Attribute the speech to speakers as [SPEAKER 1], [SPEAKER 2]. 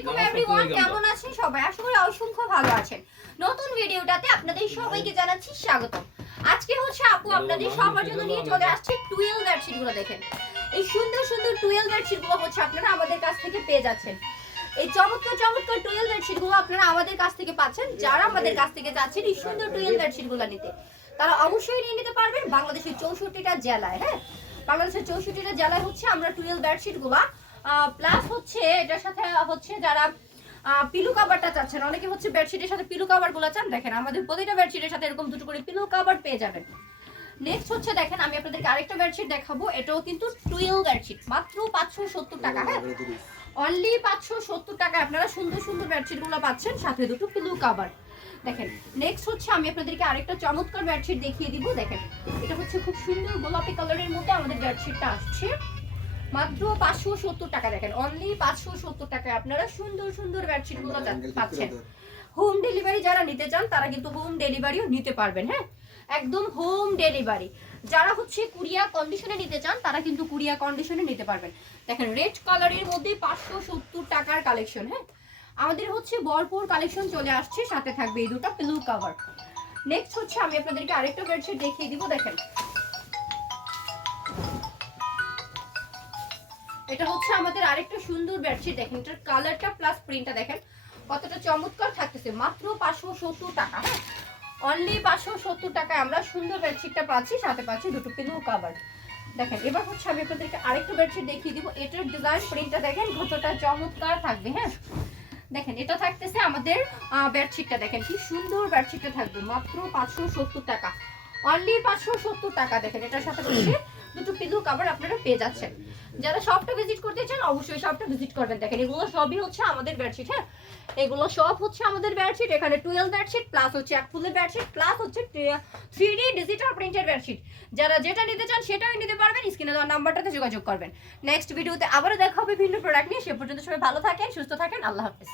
[SPEAKER 1] আলাইকুম এভরিওয়ান কেমন আছেন সবাই? আশা করি অসংখ্য ভালো আছেন। নতুন ভিডিওটাতে আপনাদের সবাইকে জানাচ্ছি স্বাগতম। আজকে হচ্ছে আপু আপনাদের সবার জন্য নিয়ে চলে আসছে টুয়েলভ দেখেন। এই সুন্দর সুন্দর টুয়েলভ বেডশিটগুলো হচ্ছে আপনারা আমাদের কাছ থেকে পেয়ে যাচ্ছেন। এই চমৎকার চমৎকার টুয়েলভ বেডশিটগুলো আপনারা আমাদের কাছ থেকে পাচ্ছেন। যারা আমাদের কাছ থেকে যাচ্ছেন এই সুন্দর টুয়েলভ বেডশিটগুলো নিতে। তারা অবশ্যই নিয়ে নিতে পারবেন বাংলাদেশের চৌষট্টিটা জেলায় হ্যাঁ? বাংলাদেশের চৌষট্টিটা জেলায় হচ্ছে আমরা টুয়েলভ বেডশিটগুলা প্লাস হচ্ছে এটার সাথে হচ্ছে যারা পিলু কাভারটা চাচ্ছেন, অনেকে হচ্ছে বেডশিটের সাথে পিলু কাভারগুলো চান, দেখেন আমাদের প্রতিটা বেডশিটের সাথে এরকম দুটো করে পিলু কাভার পেয়ে যাবেন। নেক্সট হচ্ছে দেখেন, আমি আপনাদেরকে আরেকটা বেডশিট দেখাবো, এটাও কিন্তু টুয়েলভ বেডশিট মাত্র পাঁচশো সত্তর টাকা হ্যাঁ? অনলি পাঁচশো সত্তর টাকা, আপনারা সুন্দর সুন্দর বেডশিটগুলো পাচ্ছেন, সাথে দুটো পিলু কাভার দেখেন নেক্সট হচ্ছে আমি আপনাদেরকে আরেকটা চমৎকার বেডশিট দেখিয়ে দিব, দেখেন, এটা হচ্ছে খুব সুন্দর গোলাপি কালারের মধ্যে আমাদের বেডশিটটা আসছে। মাত্র পাঁচশো সত্তর টাকা দেখেন। অনলি পাঁচশো সত্তর টাকায় আপনারা সুন্দর সুন্দর বেডশিটগুলো পাচ্ছেন। হোম ডেলিভারি যারা নিতে চান তারা কিন্তু হোম ডেলিভারিও নিতে পারবেন হ্যাঁ? একদম হোম ডেলিভারি যারা হচ্ছে কুরিয়া কন্ডিশনে নিতে চান তারা কিন্তু কুরিয়া কন্ডিশনে নিতে পারবেন। দেখেন রেড কালারের মধ্যে পাঁচশো সত্তর টাকার কালেকশন হ্যাঁ? আমাদের হচ্ছে ভরপুর কালেকশন চলে আসছে সাথে থাকবে এই দুটো পিলু কাভার নেক্সট হচ্ছে আমি আপনাদেরকে আরেকটা বেডশিট দেখিয়ে দিব দেখেন। এটা হচ্ছে আমাদের আরেকটা সুন্দর বেডশিট দেখেন, এটার কালারটা প্লাস প্রিন্টটা দেখেন, কতটা চমৎকার থাকতেছে। মাত্র পাঁচশো সত্তর টাকা হ্যাঁ? অনলি পাঁচশো সত্তর টাকায় আমরা সুন্দর বেডশিটটা পাচ্ছি, সাথে পাচ্ছি দুটো পিলো কাভার দেখেন, এবার হচ্ছে আমি আপনাদেরকে আরেকটা বেডশিট দেখিয়ে দিব। এটার ডিজাইন প্রিন্টটা দেখেন, কতটা চমৎকার থাকবে হ্যাঁ? দেখেন, এটা থাকতেছে আমাদের বেডশিটটা দেখেন, কি সুন্দর বেডশিটটা থাকবে, মাত্র পাঁচশো সত্তর টাকা। অনলি পাঁচশো সত্তর টাকা, দেখেন, এটার সাথে হচ্ছে দুটো পিলো কাভার আপনারা পেয়ে যাচ্ছেন। যারা সবটা ভিজিট করতে চান, অবশ্যই সবটা ভিজিট করবেন। দেখেন, এগুলো সবই হচ্ছে আমাদের বেডশিট হ্যাঁ? এগুলো সব হচ্ছে আমাদের বেডশিট এখানে টুয়েলভ বেডশিট প্লাস হচ্ছে এক ফুলের বেডশিট প্লাস হচ্ছে থ্রি ডি ডিজিটাল প্রিন্টের বেডশিট যারা যেটা নিতে চান, সেটাও নিতে পারবেন স্ক্রিনে দেওয়া নাম্বারটাতে যোগাযোগ করবেন। নেক্সট ভিডিওতে আবারও দেখা হবে ভিন্ন প্রোডাক্ট নিয়ে। সে পর্যন্ত সবাই ভালো থাকেন, সুস্থ থাকেন, আল্লাহ হাফিজ।